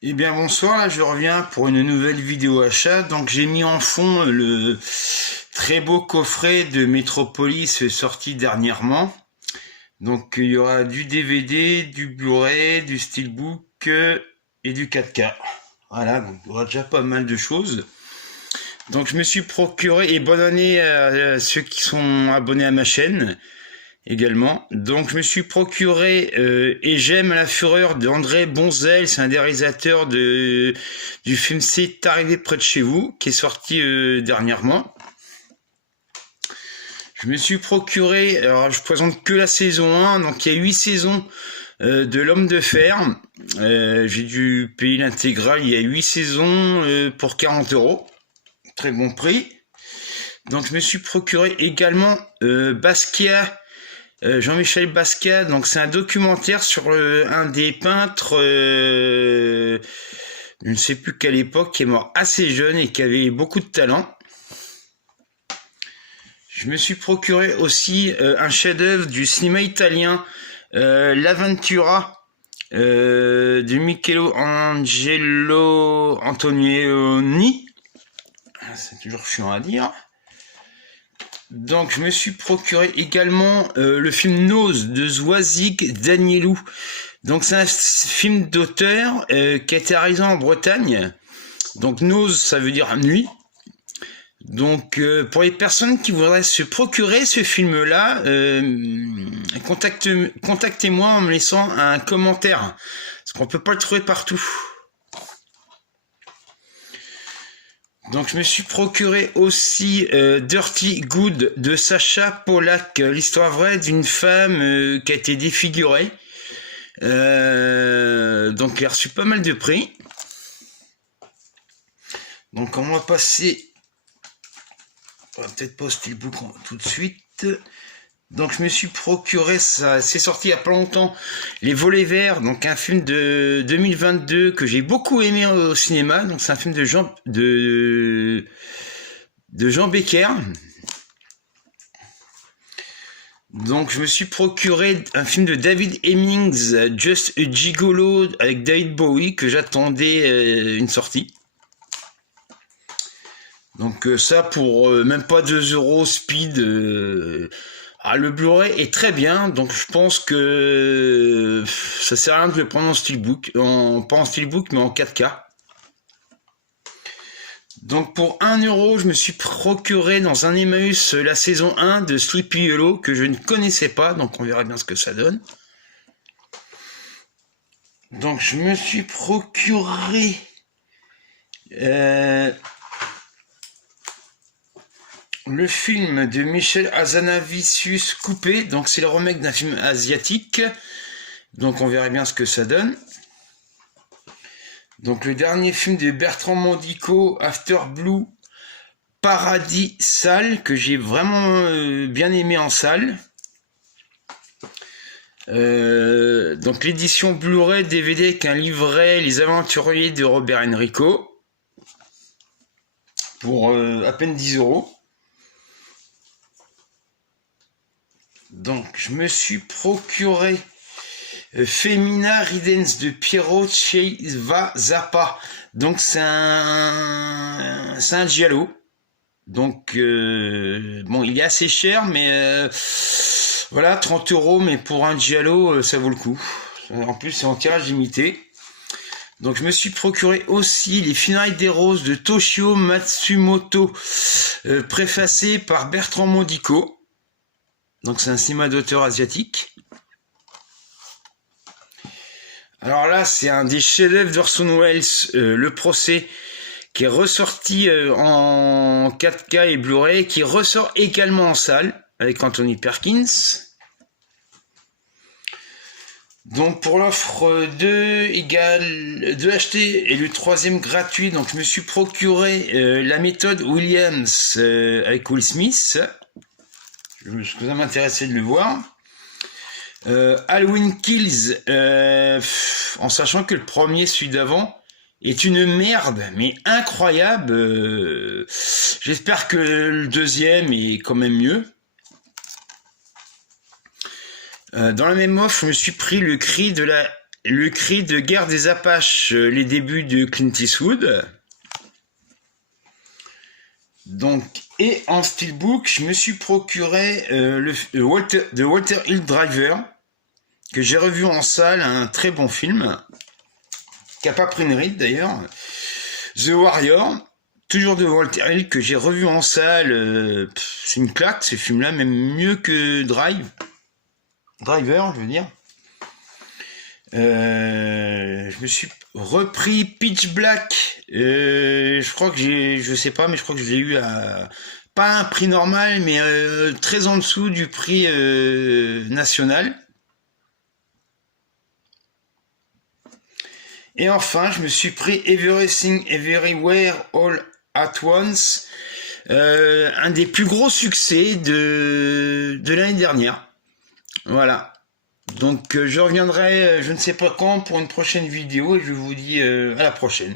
Eh bien bonsoir, là je reviens pour une nouvelle vidéo achat. Donc j'ai mis en fond le très beau coffret de Metropolis sorti dernièrement. Donc il y aura du DVD, du Blu-ray, du Steelbook et du 4K. Voilà, donc il y aura déjà pas mal de choses. Donc je me suis procuré, et bonne année à ceux qui sont abonnés à ma chaîne également. Donc je me suis procuré Et j'aime la fureur d'André Bonzel, c'est un des réalisateurs du film C'est arrivé près de chez vous, qui est sorti dernièrement. Je me suis procuré, alors je présente que la saison 1, donc il y a 8 saisons de L'Homme de Fer. J'ai dû payer l'intégrale, il y a 8 saisons pour 40 €, très bon prix. Donc je me suis procuré également Basquiat, Jean-Michel Basquiat, donc c'est un documentaire sur un des peintres, je ne sais plus quelle époque, qui est mort assez jeune et qui avait beaucoup de talent. Je me suis procuré aussi un chef-d'œuvre du cinéma italien, L'Avventura, de Michelangelo Antonioni. C'est toujours chiant à dire. Donc je me suis procuré également le film Nose de Zwazik Danielou. Donc c'est un film d'auteur qui a été réalisé en Bretagne. Donc Nose, ça veut dire nuit. Donc pour les personnes qui voudraient se procurer ce film-là, contactez-moi en me laissant un commentaire, parce qu'on peut pas le trouver partout. Donc je me suis procuré aussi Dirty Good de Sacha Polak, l'histoire vraie d'une femme qui a été défigurée. Donc il a reçu pas mal de prix. Donc on va passer, on va peut-être pas au Steelbook tout de suite. Donc je me suis procuré, ça c'est sorti il y a pas longtemps, Les Volets Verts, donc un film de 2022 que j'ai beaucoup aimé au cinéma. Donc c'est un film de Jean Becker. Donc je me suis procuré un film de David Hemmings, Just a Gigolo, avec David Bowie, que j'attendais une sortie. Donc ça pour même pas 2 € speed. Le Blu-ray est très bien, donc je pense que ça sert à rien de le prendre en Steelbook, pas en Steelbook mais en 4K. Donc pour 1 €, je me suis procuré dans un Emmaüs la saison 1 de Sleepy Hollow que je ne connaissais pas, donc on verra bien ce que ça donne. Donc je me suis procuré le film de Michel Hazanavicius Coupé, donc c'est le remake d'un film asiatique, donc on verra bien ce que ça donne. Donc le dernier film de Bertrand Mandico, After Blue Paradis Salle, que j'ai vraiment bien aimé en salle. Donc l'édition Blu-ray DVD avec un livret Les Aventuriers de Robert Enrico pour à peine 10 €. Donc je me suis procuré Femina Ridens de Piero Cheiva Zappa. Donc c'est un giallo. Donc bon, il est assez cher, mais voilà, 30 €, mais pour un giallo, ça vaut le coup. En plus, c'est en tirage limité. Donc je me suis procuré aussi Les Funérailles des Roses de Toshio Matsumoto, préfacé par Bertrand Mandico. Donc c'est un cinéma d'auteur asiatique. Alors là, c'est un des chefs-d'œuvre d'Orson Welles, Le Procès, qui est ressorti en 4K et Blu-ray, qui ressort également en salle, avec Anthony Perkins. Donc pour l'offre 2 achetés et le 3e gratuit, donc je me suis procuré La Méthode Williams avec Will Smith. Ça m'intéressait de le voir. Halloween Kills, en sachant que le premier, celui d'avant, est une merde, mais incroyable. J'espère que le deuxième est quand même mieux. Dans la même offre, je me suis pris Le Cri de la Le cri de guerre des Apaches, les débuts de Clint Eastwood. Donc, et en steelbook, je me suis procuré The Walter Hill Driver, que j'ai revu en salle, un très bon film, qui n'a pas pris mérite d'ailleurs. The Warrior, toujours de Walter Hill, que j'ai revu en salle, c'est une claque ce film-là, même mieux que Driver, je veux dire. Je me suis repris Pitch Black. Je crois que je sais pas, mais je crois que je l'ai eu à pas un prix normal, mais très en dessous du prix national. Et enfin, je me suis pris Everything Everywhere All at Once, un des plus gros succès de l'année dernière. Voilà. Donc je reviendrai, je ne sais pas quand, pour une prochaine vidéo et je vous dis à la prochaine.